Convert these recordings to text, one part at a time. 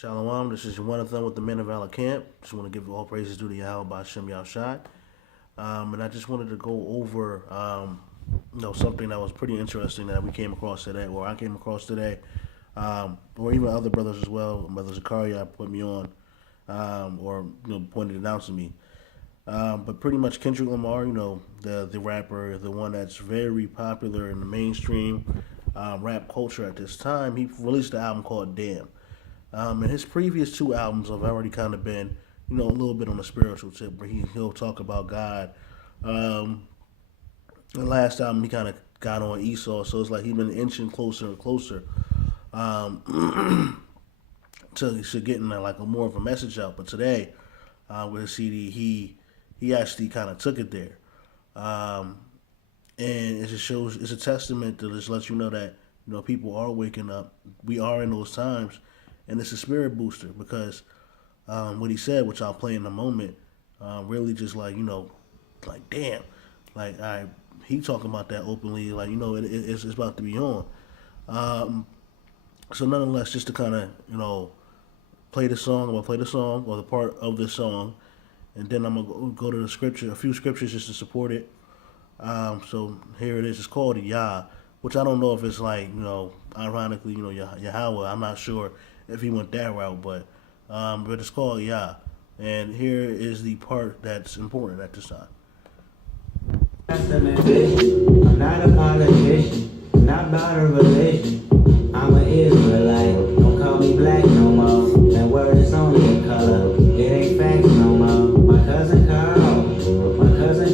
Shalom, this is one of them with the men of Valor Camp. Just want to give all praises due to Yahweh by Shem Yahshai. And I just wanted to go over, something that was pretty interesting that we came across today, or I came across today, or even other brothers as well. Brother Zakaria put me on, or pointed it out to me. But pretty much Kendrick Lamar, the rapper, the one that's very popular in the mainstream rap culture at this time, he released an album called Damn. And his previous two albums have already kind of been, a little bit on the spiritual tip, where he'll talk about God. The last album he kind of got on Esau, so it's like he's been inching closer and closer to getting like a more of a message out. But today, with his CD, he actually kind of took it there, and it just shows, it's a testament to just let you know that people are waking up. We are in those times, and it's a spirit booster because what he said, which I'll play in a moment, really just like damn, like he talking about that openly, like it's about to be on. So nonetheless, just to kind of play the song, I'm gonna play the song or the part of the song, and then I'm gonna go to the scripture, a few scriptures just to support it. So here it is. It's called Yah, which I don't know if it's like ironically, Yahweh. I'm not sure if he went that route, but it's called Yah, and here is the part that's important at this time. I'm not a politician, not about a religion. I'm an Israelite. Don't call me black no more. That word is only a color. It ain't facts no more. My cousin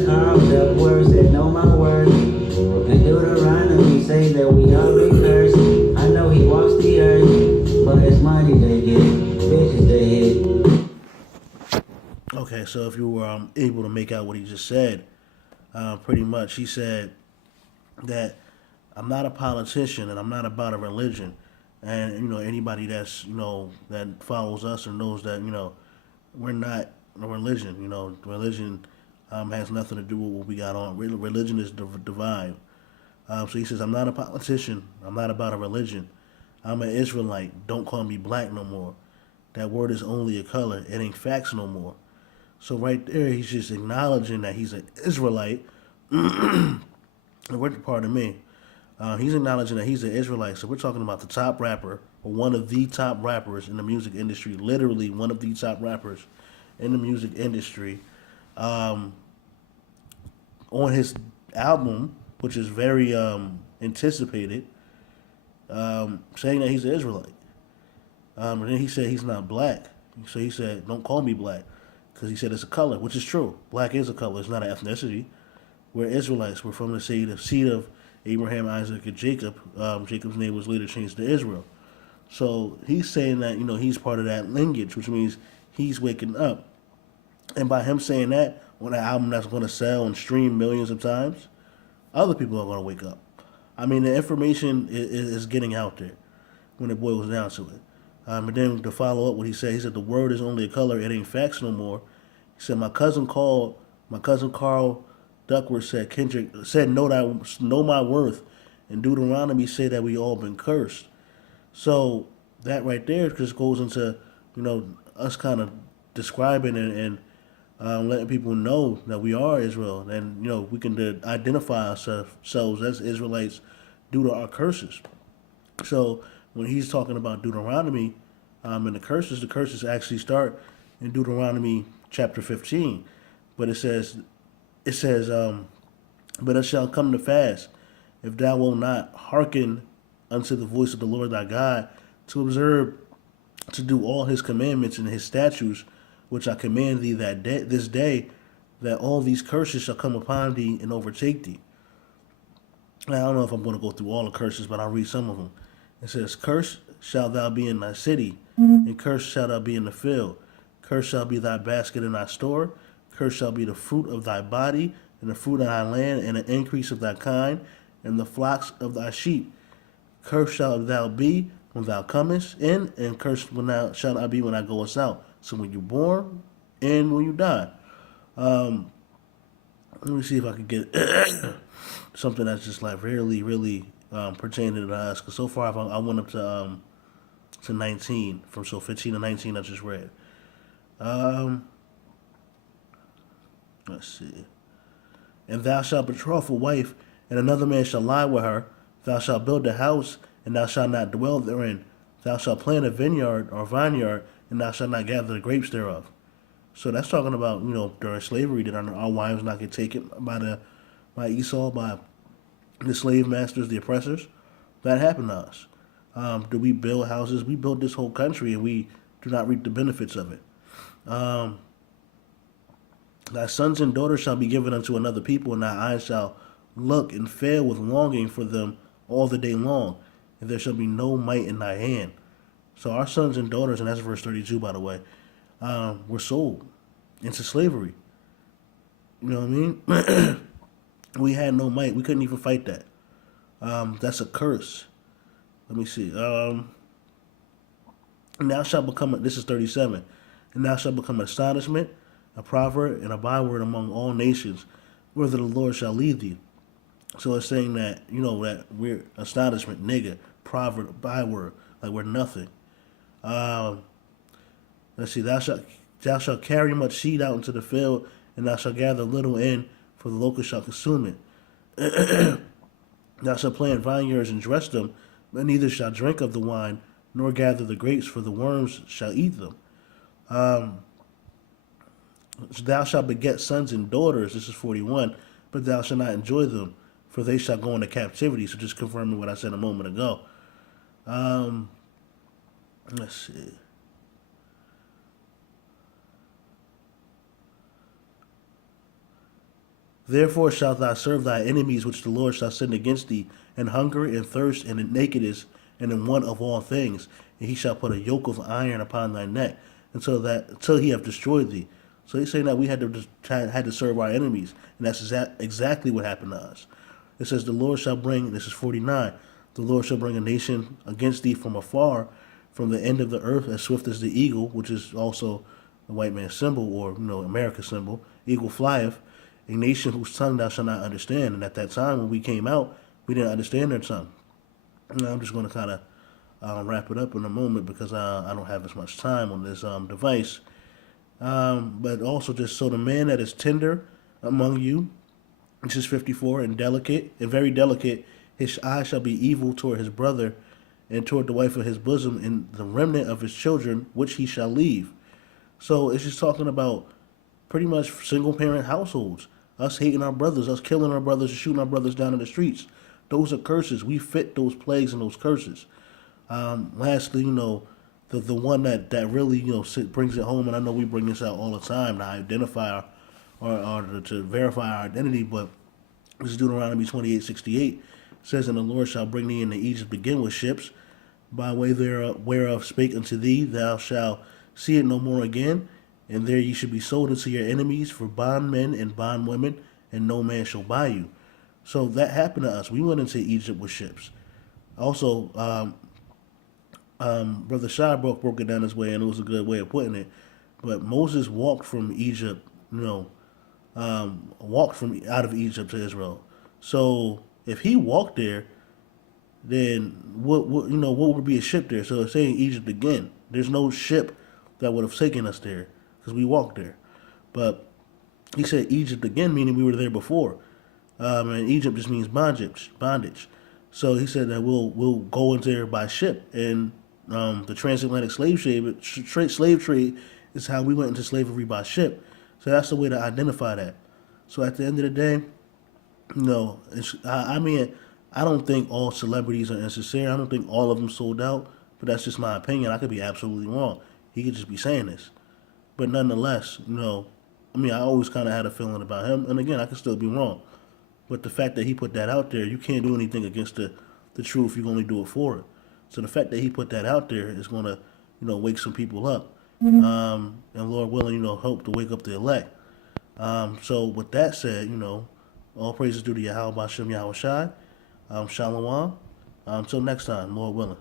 Carl, the words that know my worth. And Deuteronomy say that we all be cursed. I know he walks the earth, but it's money they get, bitches they hit. Okay, so if you were able to make out what he just said, pretty much he said that I'm not a politician and I'm not about a religion, and anybody that's that follows us or knows that we're not a religion. Religion has nothing to do with what we got on. Religion is divine. So he says, I'm not a politician. I'm not about a religion. I'm an Israelite. Don't call me black no more. That word is only a color. It ain't facts no more. So right there, he's just acknowledging that he's an Israelite. Pardon me. He's acknowledging that he's an Israelite. So we're talking about the top rapper, or one of the top rappers in the music industry, literally one of the top rappers in the music industry, on his album, which is very anticipated, saying that he's an Israelite. And then he said he's not black. So he said, don't call me black, because he said it's a color, which is true. Black is a color. It's not an ethnicity. We're Israelites. We're from the seed of Abraham, Isaac, and Jacob. Jacob's name was later changed to Israel. So he's saying that he's part of that lineage, which means he's waking up. And by him saying that on an album that's going to sell and stream millions of times, other people are going to wake up. I mean, the information is getting out there when it boils down to it. And then to follow up what he said the word is only a color. It ain't facts no more. He said my cousin Carl Duckworth said Kendrick said know my worth, and Deuteronomy say that we all been cursed. So that right there just goes into us kind of describing and letting people know that we are Israel, and we can identify ourselves as Israelites due to our curses. So when he's talking about Deuteronomy and the curses actually start in Deuteronomy chapter 15, but it says, but it shall come to pass, if thou wilt not hearken unto the voice of the Lord thy God, to observe to do all his commandments and his statutes, which I command thee this day, that all these curses shall come upon thee and overtake thee. Now, I don't know if I'm going to go through all the curses, but I'll read some of them. It says, cursed shalt thou be in thy city, and cursed shalt thou be in the field. Cursed shall be thy basket and thy store. Cursed shall be the fruit of thy body, and the fruit of thy land, and the increase of thy kind, and the flocks of thy sheep. Cursed shalt thou be when thou comest in, and cursed shalt thou be when thou goest out. So when you're born and when you die. Let me see if I can get something that's just like really, really pertaining to us. Because so far I went up to to 19. From so 15 to 19, I just read. Um, let's see. And thou shalt betroth a wife, and another man shall lie with her. Thou shalt build a house, and thou shalt not dwell therein. Thou shalt plant a vineyard or vineyard, and thou shalt not gather the grapes thereof. So that's talking about, during slavery, that our wives not get taken by Esau, by the slave masters, the oppressors. That happened to us. Do we build houses? We built this whole country, and we do not reap the benefits of it. Um, Thy sons and daughters shall be given unto another people, and thy eyes shall look and fail with longing for them all the day long, and there shall be no might in thy hand. So our sons and daughters, and that's verse 32, by the way, were sold into slavery. You know what I mean? We had no might. We couldn't even fight that. That's a curse. Let me see. And thou shalt become, this is 37, and thou shalt become astonishment, a proverb, and a byword among all nations, whither the Lord shall lead thee. So it's saying that, that we're astonishment, nigga, proverb, byword, like we're nothing. Let's see, thou shalt carry much seed out into the field, and thou shalt gather little in, for the locust shall consume it. Thou shalt plant vineyards and dress them, but neither shalt drink of the wine, nor gather the grapes, for the worms shall eat them. Thou shalt beget sons and daughters, this is 41, but thou shalt not enjoy them, for they shall go into captivity. So just confirming what I said a moment ago. Let's see. Therefore shalt thou serve thy enemies which the Lord shall send against thee, in hunger and thirst and in nakedness and in want of all things. And he shall put a yoke of iron upon thy neck until he have destroyed thee. So he's saying that we had to serve our enemies, and that's exactly what happened to us. It says the Lord shall bring, this is 49, the Lord shall bring a nation against thee from afar, from the end of the earth, as swift as the eagle, which is also the white man's symbol, or America's symbol. Eagle flieth, a nation whose tongue thou shalt not understand. And at that time when we came out, we didn't understand their tongue. Now I'm just going to kind of wrap it up in a moment because I don't have as much time on this device. But also just so the man that is tender among you, this is 54, and delicate, and very delicate, his eye shall be evil toward his brother, and toward the wife of his bosom, and the remnant of his children, which he shall leave. So it's just talking about pretty much single parent households. Us hating our brothers, us killing our brothers, and shooting our brothers down in the streets. Those are curses. We fit those plagues and those curses. Lastly, the one that really brings it home, and I know we bring this out all the time to identify or to verify our identity, but this is Deuteronomy 28:68 says, and the Lord shall bring thee into Egypt again with ships, by way whereof spake unto thee, thou shalt see it no more again, and there ye should be sold unto your enemies for bondmen and bondwomen, and no man shall buy you. So that happened to us. We went into Egypt with ships. Also, Brother Shai broke it down this way, and it was a good way of putting it. But Moses walked from Egypt, walked from out of Egypt to Israel. So if he walked there, then what would be a ship there? So it's saying Egypt again. There's no ship that would have taken us there because we walked there. But he said Egypt again, meaning we were there before. And Egypt just means bondage. So he said that we'll go into there by ship, and the transatlantic slave trade is how we went into slavery by ship. So that's the way to identify that. So at the end of the day, I don't think all celebrities are insincere. I don't think all of them sold out, but that's just my opinion. I could be absolutely wrong. He could just be saying this. But nonetheless, I always kind of had a feeling about him. And again, I could still be wrong. But the fact that he put that out there, you can't do anything against the truth. You can only do it for it. So the fact that he put that out there is going to, wake some people up. And Lord willing, help to wake up the elect. So with that said, all praises due to Yahweh Bashem Yahweh Shai. Shalom. Until next time, Lord willing.